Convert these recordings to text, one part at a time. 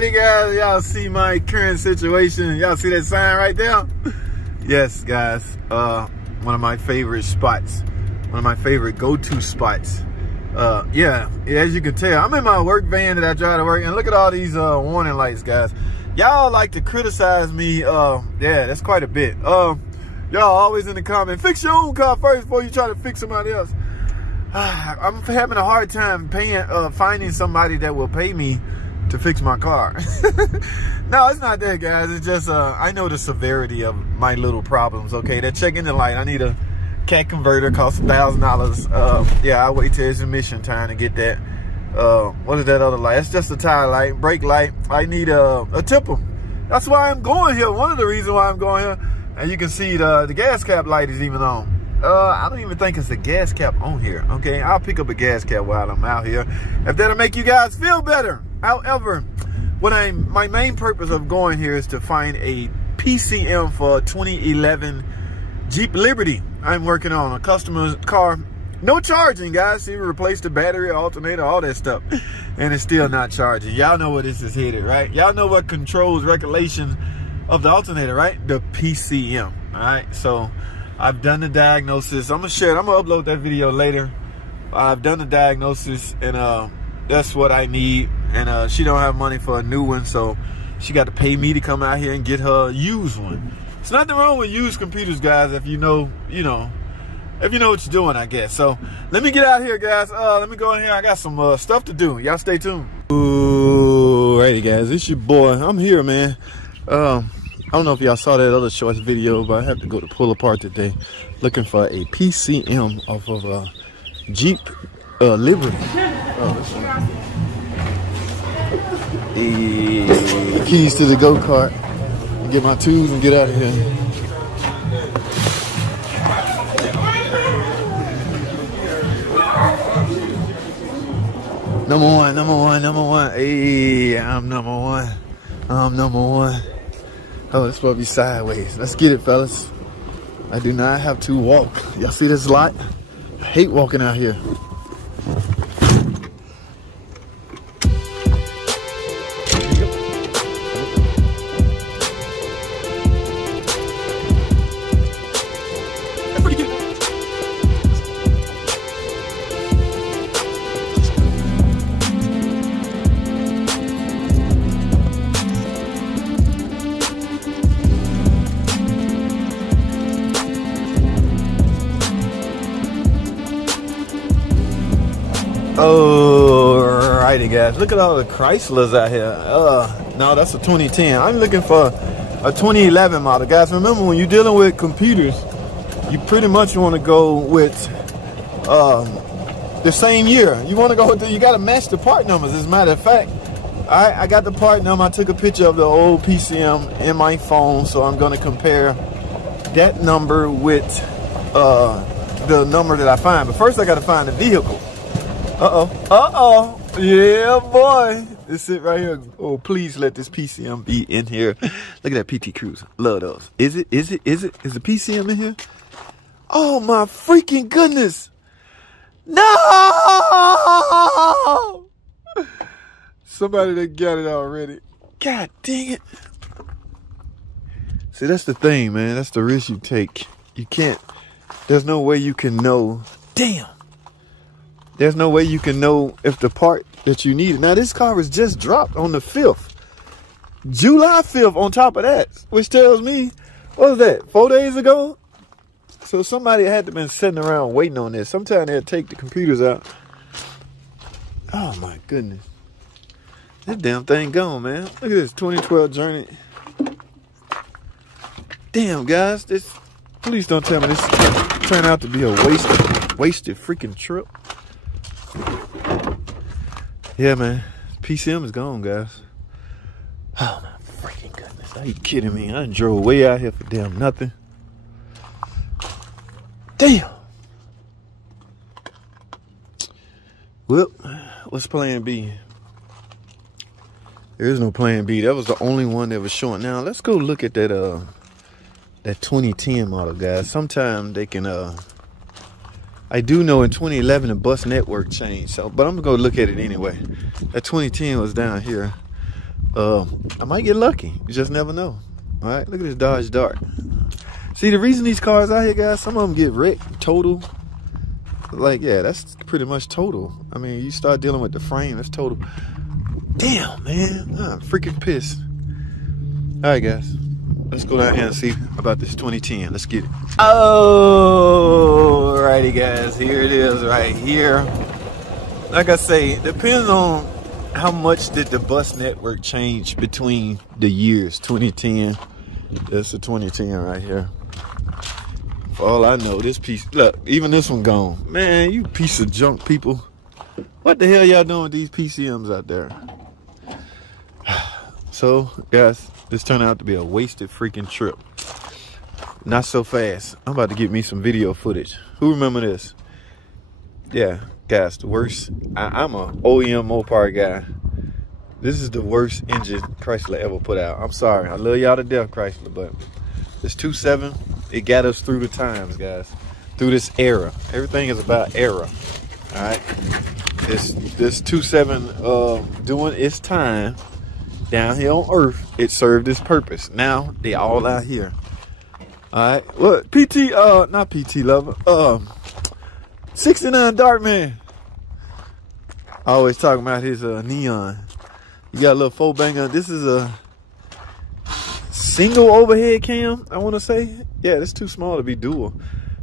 Alrighty guys, y'all see my current situation. Y'all see that sign right there? Yes guys, one of my favorite spots, one of my favorite go-to spots. Yeah, as you can tell, I'm in my work van that I drive to work, and look at all these warning lights, guys. Y'all like to criticize me, yeah, that's quite a bit. Y'all always in the comment, fix your own car first before you try to fix somebody else. I'm having a hard time finding somebody that will pay me to fix my car. No, it's not that, guys. It's just I know the severity of my little problems. Okay, that check engine light, I need a cat converter, costs $1,000. Yeah, I wait till it's emission time to get that. What is that other light? It's just a tire light, brake light. I need a tipper. That's why I'm going here. One of the reasons why I'm going here. And you can see the gas cap light is even on. I don't even think it's a gas cap on here. Okay, I'll pick up a gas cap while I'm out here, if that'll make you guys feel better. However, my main purpose of going here is to find a PCM for 2011 Jeep Liberty. I'm working on a customer's car. No charging, guys. See, we replaced the battery, alternator, all that stuff, and it's still not charging. Y'all know where this is headed, right? Y'all know what controls regulation of the alternator, right? The PCM. All right, so I've done the diagnosis. I'm gonna share it. I'm gonna upload that video later. I've done the diagnosis, and that's what I need. And she don't have money for a new one, so she got to pay me to come out here and get her a used one. It's nothing wrong with used computers, guys, if you know, if you know what you're doing, I guess. So let me get out here, guys. Let me go in here. I got some stuff to do. Y'all stay tuned. Alrighty, guys, it's your boy. I'm here, man. I don't know if y'all saw that other shorts video, but I have to go to pull apart today, looking for a PCM off of a Jeep Liberty. The keys to the go-kart. Get my tools and get out of here. Number one. Hey, I'm number one. I'm number one. Oh, it's supposed to be sideways. Let's get it, fellas. I do not have to walk. Y'all see this lot? I hate walking out here. Alrighty, guys, look at all the Chryslers out here. No, that's a 2010. I'm looking for a 2011 model, guys. Remember, when you're dealing with computers, you pretty much want to go with the same year. You want to go with you got to match the part numbers. As a matter of fact, I got the part number. I took a picture of the old PCM in my phone, so I'm going to compare that number with the number that I find. But first, I got to find the vehicle. Uh-oh, yeah, boy. This it right here. Oh, please let this PCM be in here. Look at that PT Cruiser. Love those. Is the PCM in here? Oh, my freaking goodness. No! Somebody that got it already. God dang it. See, that's the thing, man. That's the risk you take. You can't. There's no way you can know. Damn. There's no way you can know if the part that you need. Now, this car was just dropped on the 5th. July 5th on top of that. Which tells me, what was that, 4 days ago? So somebody had to been sitting around waiting on this. Sometime they'll take the computers out. Oh, my goodness. This damn thing gone, man. Look at this 2012 Journey. Damn, guys. Please don't tell me this turned out to be a wasted freaking trip. Yeah, man. PCM is gone, guys. Oh, my freaking goodness. Are you kidding me? I drove way out here for damn nothing. Damn. Well, what's plan B? There is no plan B. That was the only one that was showing. Now, let's go look at that 2010 model, guys. Sometime they can I do know in 2011 the bus network changed, but I'm gonna go look at it anyway. That 2010 was down here. I might get lucky. You just never know. All right, look at this Dodge Dart. See, the reason these cars out here, guys, some of them get wrecked, total. Like, yeah, that's pretty much total. I mean, you start dealing with the frame, that's total. Damn, man, I'm freaking pissed. All right, guys, let's go down here and see about this 2010. Let's get it. Oh, righty, guys, here it is right here. Like I say, depends on how much did the bus network change between the years. 2010, that's the 2010 right here. For all I know, this piece, look, even this one gone. Man, you piece of junk, people. What the hell y'all doing with these PCMs out there? So, guys, this turned out to be a wasted freaking trip. Not so fast. I'm about to get me some video footage. Who remember this? Yeah, guys, the worst. I'm a OEM Mopar guy. This is the worst engine Chrysler ever put out. I'm sorry. I love y'all to death, Chrysler, but this 2.7, it got us through the times, guys. Through this era. Everything is about era. All right. This 2.7 doing its time down here on Earth, it served its purpose. Now they all out here. All right. What? PT? Not PT lover. 69 Dartman. Always talking about his neon. You got a little 4-banger. This is a single overhead cam, I want to say. Yeah, it's too small to be dual.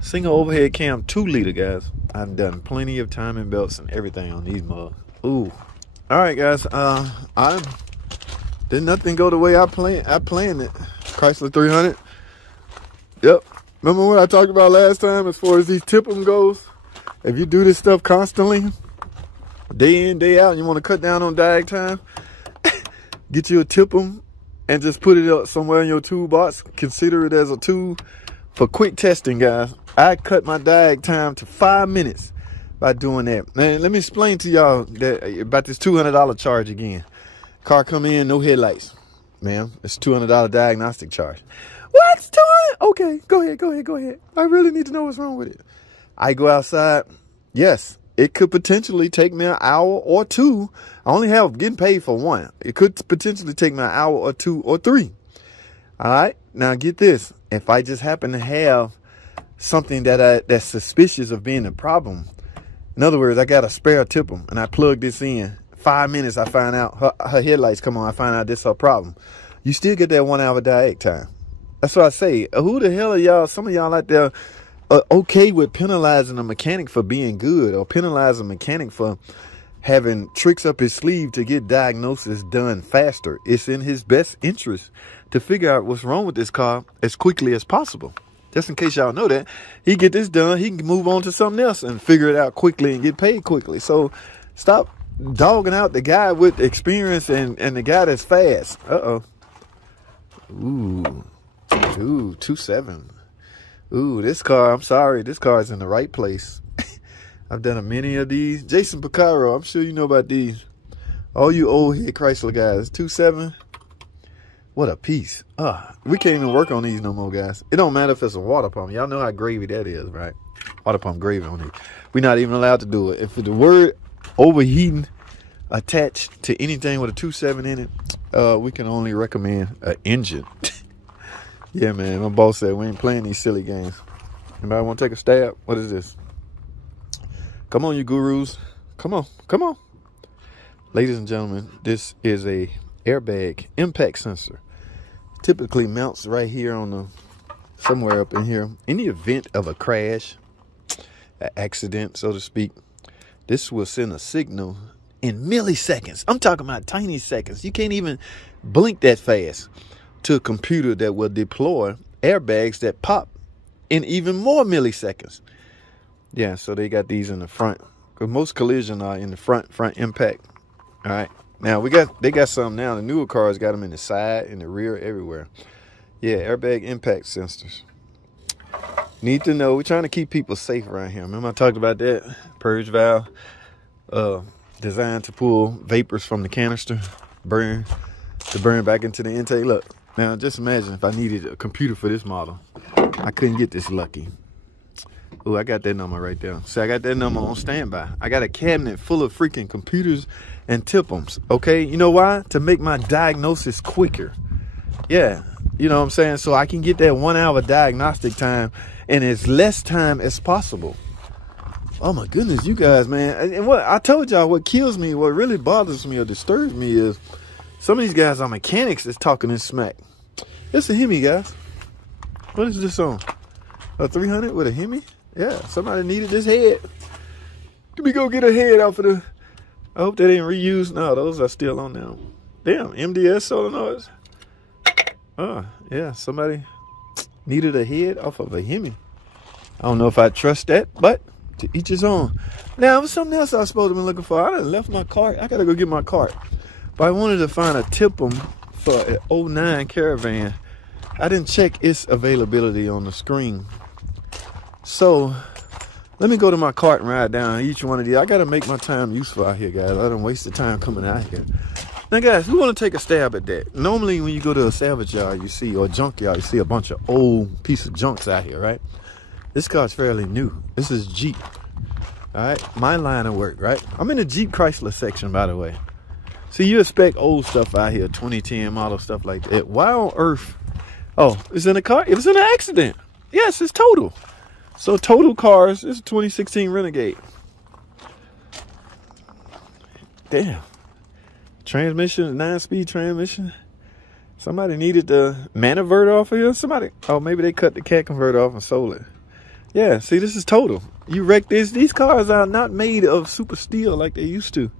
Single overhead cam, 2-liter, guys. I've done plenty of timing belts and everything on these mugs. Ooh. All right, guys. Did nothing go the way I planned it. Chrysler 300. Yep. Remember what I talked about last time as far as these tip-em goes? If you do this stuff constantly, day in, day out, and you want to cut down on diag time, get you a tip-em and just put it up somewhere in your toolbox. Consider it as a tool for quick testing, guys. I cut my diag time to 5 minutes by doing that. Man, let me explain to y'all about this $200 charge again. Car come in, no headlights. Ma'am, it's $200 diagnostic charge. What? 200? Okay, go ahead. I really need to know what's wrong with it. I go outside. Yes, it could potentially take me an hour or two. I only have getting paid for one. It could potentially take me an hour or 2 or 3. All right. Now get this. If I just happen to have something that's suspicious of being a problem, in other words, I got a spare tip-em and I plug this in. 5 minutes, I find out her headlights come on. I find out this is her problem. You still get that 1 hour diag time. That's what I say. Who the hell are y'all? Some of y'all out there okay with penalizing a mechanic for being good, or penalizing a mechanic for having tricks up his sleeve to get diagnosis done faster. It's in his best interest to figure out what's wrong with this car as quickly as possible. Just in case y'all know that, he get this done, he can move on to something else and figure it out quickly and get paid quickly. So stop dogging out the guy with experience and the guy that's fast. Ooh, 2.7. Ooh, this car, I'm sorry, this car is in the right place. I've done many of these. Jason Picaro, I'm sure you know about these. All you old head Chrysler guys. 2.7. What a piece. We can't even work on these no more, guys. It don't matter if it's a water pump. Y'all know how gravy that is, right? Water pump gravy on it. We're not even allowed to do it. If the word overheating attached to anything with a 2.7 in it, we can only recommend an engine. Yeah, man, my boss said we ain't playing these silly games. Anybody want to take a stab? What is this? Come on, you gurus. Come on. Ladies and gentlemen, this is a airbag impact sensor. Typically mounts right here on the, somewhere up in here. In the event of a crash, an accident, so to speak, this will send a signal in milliseconds. I'm talking about tiny seconds. You can't even blink that fast, to a computer that will deploy airbags that pop in even more milliseconds. Yeah, so they got these in the front, because most collision are in the front impact. All right, now they got some now. The newer cars got them in the side, in the rear, everywhere. Yeah, airbag impact sensors. Need to know. We're trying to keep people safe around here. Remember I talked about that purge valve, designed to pull vapors from the canister, burn back into the intake. Look. Now, just imagine if I needed a computer for this model. I couldn't get this lucky. Oh, I got that number right there. See, I got that number on standby. I got a cabinet full of freaking computers and tip-ems, okay? You know why? To make my diagnosis quicker. Yeah, you know what I'm saying? So I can get that 1 hour diagnostic time in as less time as possible. Oh my goodness, you guys, man. And what I told y'all, what kills me, what really bothers me or disturbs me is some of these guys are mechanics that's talking this smack. It's a Hemi, guys. What is this on? A 300 with a Hemi? Yeah, somebody needed this head. Let me go get a head off of the... I hope they didn't reuse. No, those are still on now. Damn, MDS solenoids. Oh, yeah, somebody needed a head off of a Hemi. I don't know if I trust that, but to each his own. Now, there was something else I was supposed to be looking for. I done left my cart. I got to go get my cart. But I wanted to find a tip-em for an 09 Caravan. I didn't check its availability on the screen. So, let me go to my cart and ride down each one of these. I got to make my time useful out here, guys. I done wasted time coming out here. Now, guys, we want to take a stab at that. Normally, when you go to a salvage yard, you see, or a junk yard, you see a bunch of old piece of junks out here, right? This car's fairly new. This is Jeep. All right, my line of work, right? I'm in the Jeep Chrysler section, by the way. See, you expect old stuff out here, 2010 model stuff like that. Why on earth? Oh, it's in a car? It was in an accident. Yes, it's total. So total cars, this is a 2016 Renegade. Damn. Transmission, 9-speed transmission. Somebody needed the manivert off of here. Somebody, oh, maybe they cut the cat converter off and sold it. Yeah, see, this is total. You wreck this. These cars are not made of super steel like they used to.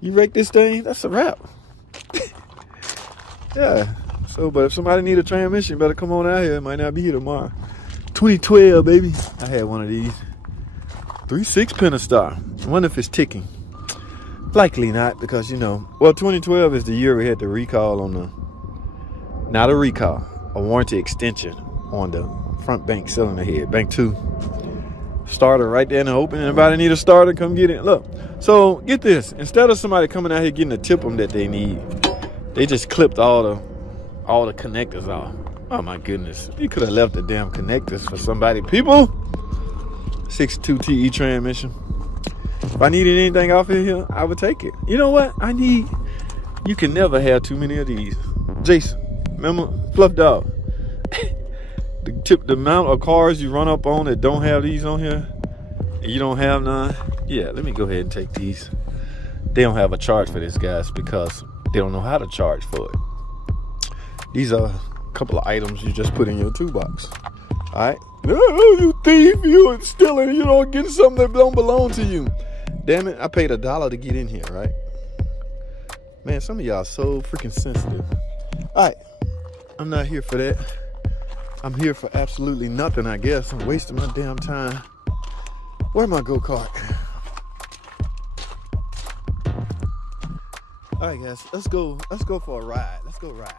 You wreck this thing, that's a wrap. Yeah. So, but if somebody need a transmission, better come on out here. It might not be here tomorrow. 2012, baby. I had one of these. 3.6 Pentastar. I wonder if it's ticking. Likely not, because, you know, well, 2012 is the year we had the recall on the, not a recall, a warranty extension on the front bank cylinder head, bank 2. Starter right there in the open. Anybody need a starter, come get it. Look, so get this. Instead of somebody coming out here getting a tip-em that they need, they just clipped all the connectors off. Oh my goodness. You could have left the damn connectors for somebody. People, 6.2 TE transmission. If I needed anything off of here, I would take it. You know what? You can never have too many of these. Jason, remember? Fluff Dog. The amount of cars you run up on that don't have these on here, and you don't have none. Yeah, let me go ahead and take these. They don't have a charge for this, guys, because they don't know how to charge for it. These are a couple of items you just put in your toolbox. All right? Oh, you thief, you stealing, you don't get something that don't belong to you. Damn it, I paid $1 to get in here, right? Man, some of y'all so freaking sensitive. All right, I'm not here for that. I'm here for absolutely nothing, I guess. I'm wasting my damn time. Where's my go-kart? All right, guys, let's go for a ride. Let's go ride.